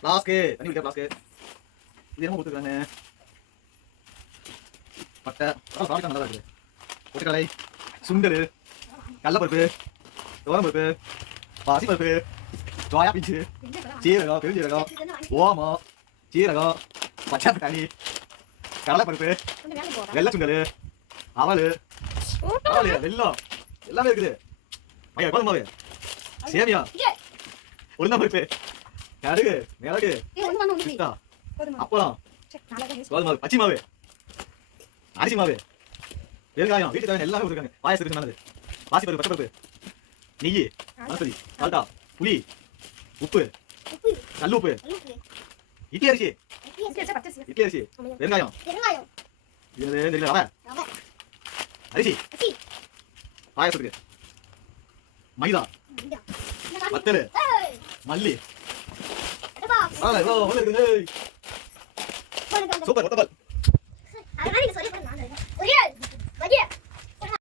flask தண்ணி குடிக்க flask இது என்ன கொடுத்துருக்காங்க பட்டை ப்ராடக்ட் நல்லா இருக்குது பொட்டுக்கடலை சுண்டல் கடலைப்பருப்பு துவரம்பருப்பு பாசிப்பருப்பு சோயா பீன்ஸு சீரகம் பெருஞ்சீரகம் ஓமம் சீரகம் பச்சை தண்ணி கடலைப்பருப்பு வெள்ளை சுண்டல் அவல் வெல்லம் எல்லாமே இருக்குது ஐயா கோதுமாவு சேமியா உளுந்தம் பருப்பு கடுகு மிளகு பிஸ்தா அப்பளம் கோதுமாவு பச்சை மாவு அரிசி மாவு வெங்காயம் வீட்டு தேவையான எல்லாமே கொடுத்துருக்காங்க பாயசத்துக்கு நல்லது பாசிப்பருப்பு பச்சைப்பருப்பு நெய் மரத்தடி சால்டா புளி உப்பு கல் உப்பு இட்லி அரிசி இட்லி அரிசி வெங்காயம் இது தெரியல ரவை அரிசி பாயசத்துக்கு மைதா வத்தல் மல்லி சூப்பர் கொத்தமல்லி